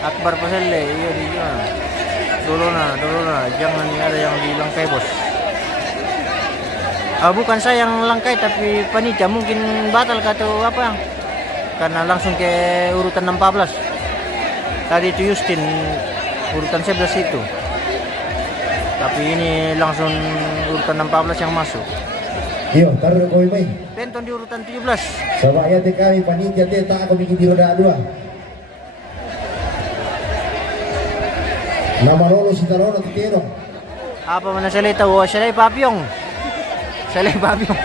Akbar Paselle, iya di mana? Dulu na, jangan ada yang dilangkai bos. Bukan saya yang langkai tapi panitia mungkin batal atau apa? Karena langsung ke urutan 14. Tadi itu Justin urutan 11 itu. Tapi ini langsung urutan 14 yang masuk. Yo, taruh kau main. Penton di urutan 17. Sama ayat kami panitia tak aku bikin di roda 2. Nama lolo si tarono titero. Apa mana salita? Oh, salay papyong. Salay papyong.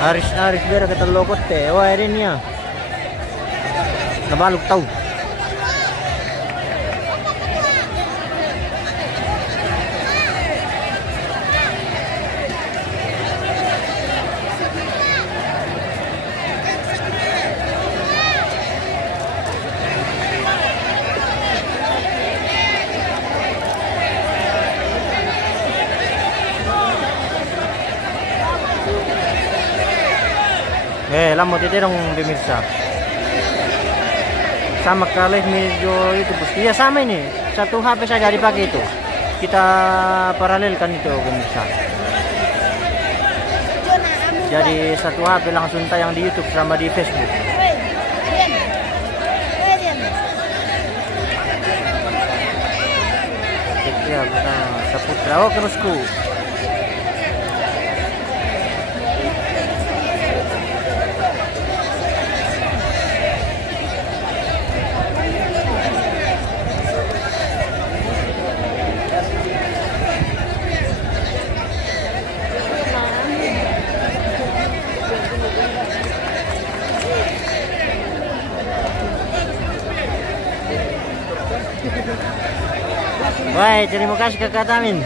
Aris biar kata lokot teh. Wah ini niya. Nabalog tau. Lama dong pemirsa. Sama kali medyo itu bos. Iya sama ini. Satu HP saja dipakai itu. Kita paralelkan itu pemirsa. Jadi satu HP langsung tayang di YouTube sama di Facebook. Ya, Saputra. Oh, terusku. Baik, terima kasih Kakak Tamin.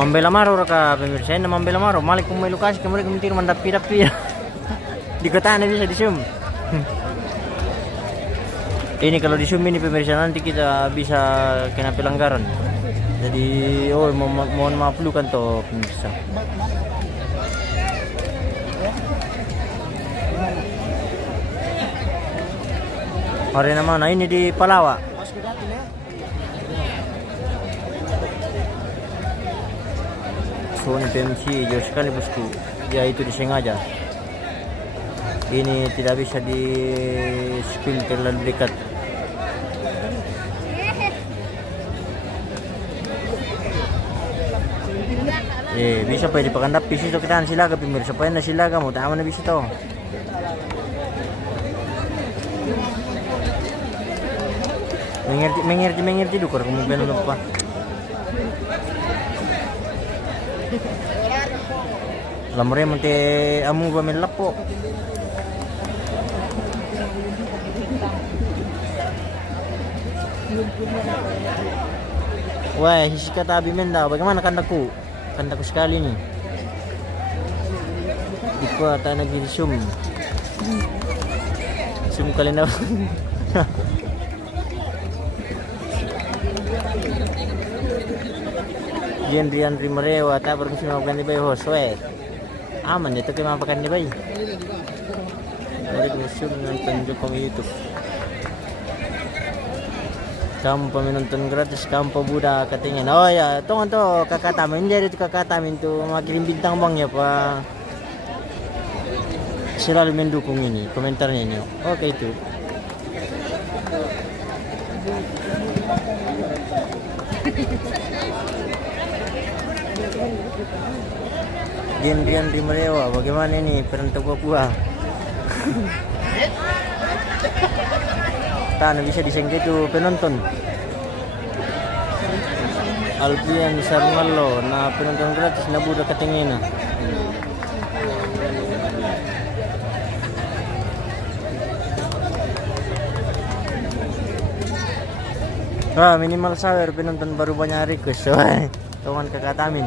Membela maro ka pemirsa, ini membela maro. Malik kung may lukas, kemudian kemudian mendapi-dapi. Di kota bisa di zoom. Ini kalau di zoom ini pemirsa nanti kita bisa kena pelanggaran. Jadi, oh mohon maaf dulu kan toh pemirsa. Arena mana? Ini di Palawa. So ini PMC jauh sekali bosku, ya itu disengaja. Ini tidak bisa di spill terlalu dekat. Bisa pa dipakandap pisi to kita sila ka pemirsa pa na sila ka mo tama na bisa to. Mengerti dukor kung ano pa. Lamre monte amu ba men lapo. Wah, hisika tabi men daw. Bagaimana kandaku? Kandaku sekali nih. Iku ata nag-zoom. Zoom kali na. Rian Rimarewa ta baru sini makan di bay hoswet. Aman itu kayak makan di bay. Dari musim nonton Jokowi YouTube. Kamu penonton gratis, kamu pemuda katanya. Oh ya, tuh kakak Tamin dari kakak Tamin tuh makin bintang bang ya pak. Selalu mendukung ini komentarnya ini. Oke itu. Rian Rimarewa, bagaimana ini perantau Papua? Tanah bisa disengke itu penonton. Alpian Sarmalo, na penonton gratis na budak katengena. Wah, minimal sawer penonton baru banyak request. Teman kakak Tamin.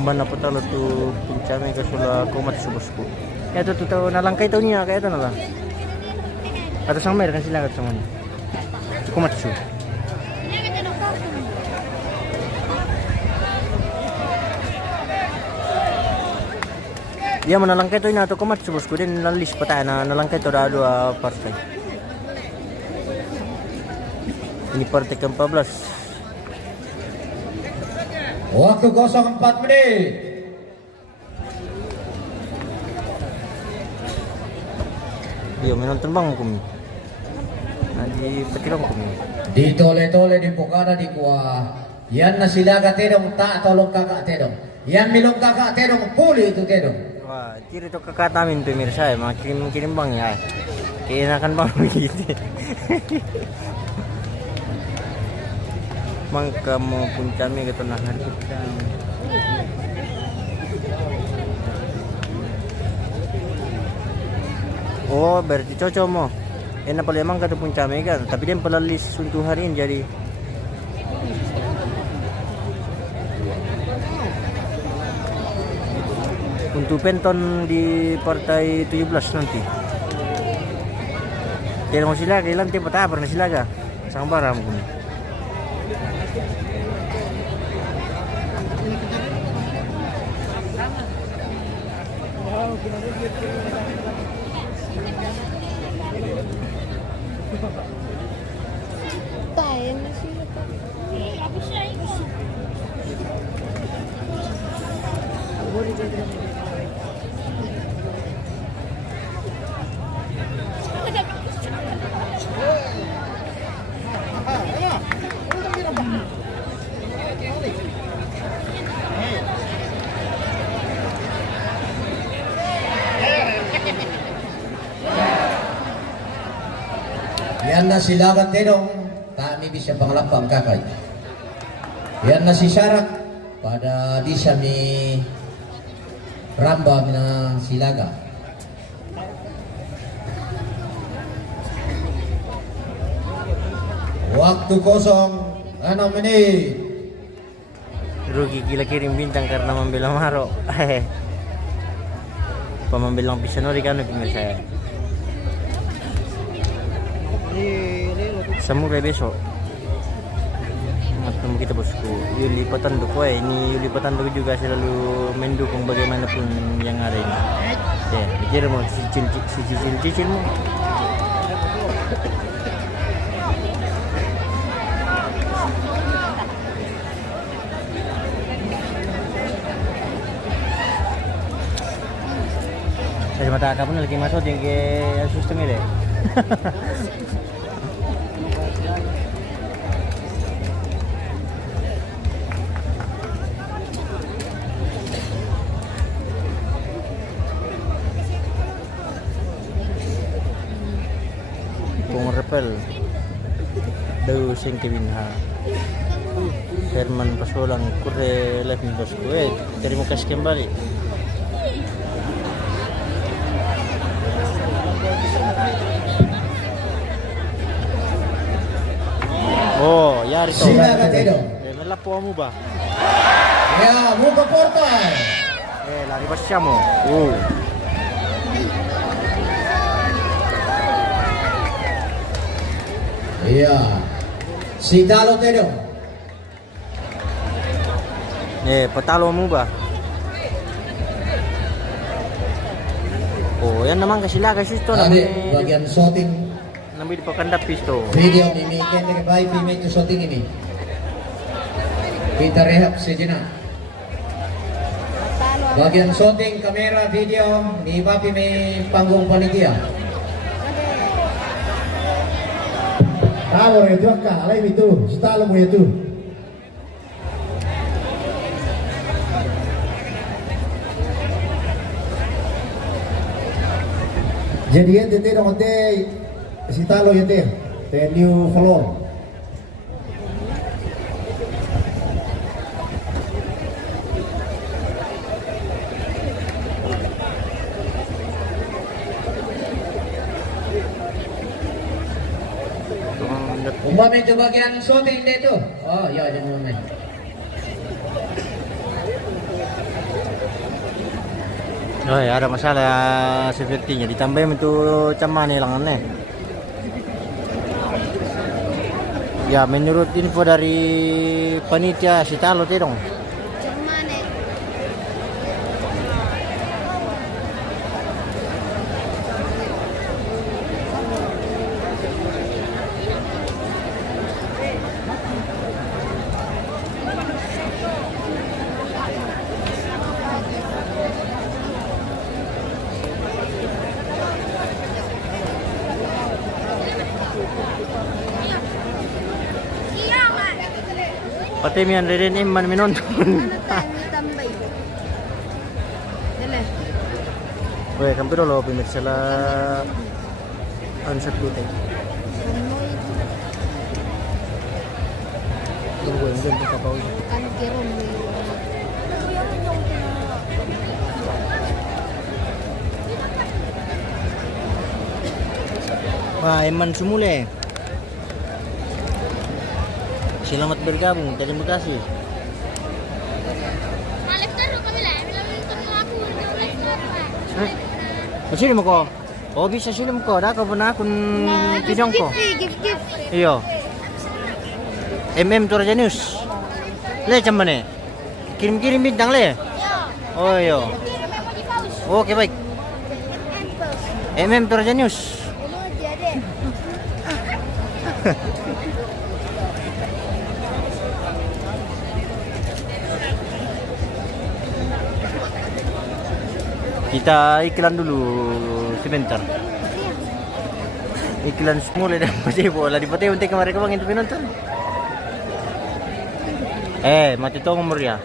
Mana patalo tu puncame ka sula komat subosku. Ya tu tahu nalangkay tahu niya kaya ito na lang. Atau sang mer kan sila kat sama ni. Komat su. Dia menalangkay tahu niya atau komat subosku din nalis patay na nalangkay tahu dua partai. Ini partai ke-14. Waktu 04 menit. Iya menonton bang kumi. Di petirong kumi. Di tole-tole di pokana di kuah. Yan na sila ka tedong tak tolong kakak tedong. Yan milong kakak tedong puli itu tedong. Wah, kiri to kakak Tamin pemirsa ya, kirim bang ya. Keenakan bang begitu. Mangka mo puncami gitu nah kita. Oh, berarti cocok mo. Enak pala emang kata puncami kan, tapi dia pelalis untuk hari ini jadi. Untuk penton di partai 17 nanti. Kaya mo sila, kailan tayo patapar na sila ka. Sang bara mo kung. Tayo na sila. Yan na si Lagat Tenong, tami bisa pangalapang kakay. Yan na si Sarak, pada di siya mi ramba na silaga. Waktu kosong, 6 menit. Rugi gila kirim bintang karena membela Maro. Pemambil lang Pisanori kan pemirsa ya. Sampai besok. Ketemu kita bosku. Yuli Patanduk, ini Yuli Patanduk juga selalu mendukung bagaimanapun yang ada ini. Ya, bicara mau cicil-cicilmu. Dari mata kamu lagi masuk ke sistem ini. Kung repel daw sing Kevin ha Herman Pasulang kure live ni bosku terima kasih kembali. Oh, yari to. Sila Tenong. Melapo mo ba? Ya, buka portal. Lari pa siya mo. Oh. Iya, si Talo Tenong. Patalo mo ba? Oh, yan naman kasi laga sisto na Tadi bagian shooting namin di pakandap pisto. video mimikin dengan baik itu shooting ini. Kita rehab sejenak. Bagian shooting kamera video ni Papi may panggung panitia. Talo itu kah? Alay itu, si talo mo itu. Jadi yan tete dong tete si talo yan tete new floor. Umpamanya itu bagian shooting deh tuh. Oh iya jangan main. Oh ya, ada masalah safety-nya ditambahin itu camane langannya. Ya menurut info dari panitia si Talo dong. Cuman Pati miyan rin iman minonton. ano tayo tambay? Dala. Oke, kan dulu pemirsa lah ansat dulu. Tunggu yang jam kita tahu. Kan kirom mo. Wah, Iman Sumule. Selamat bergabung, terima kasih. Sino mo ko? O bisa sino mo ko? Dako po na akong pinong ko. Gift. Iyo. MM Torjanius. Le chamane. Kirim-kirim bintang le. Oh iyo. Oke baik. MM Torjanius. Kita iklan dulu sebentar. Iklan mulai dah pasti bola di pati untuk kemarin kemang itu penonton. Mati to umur ya.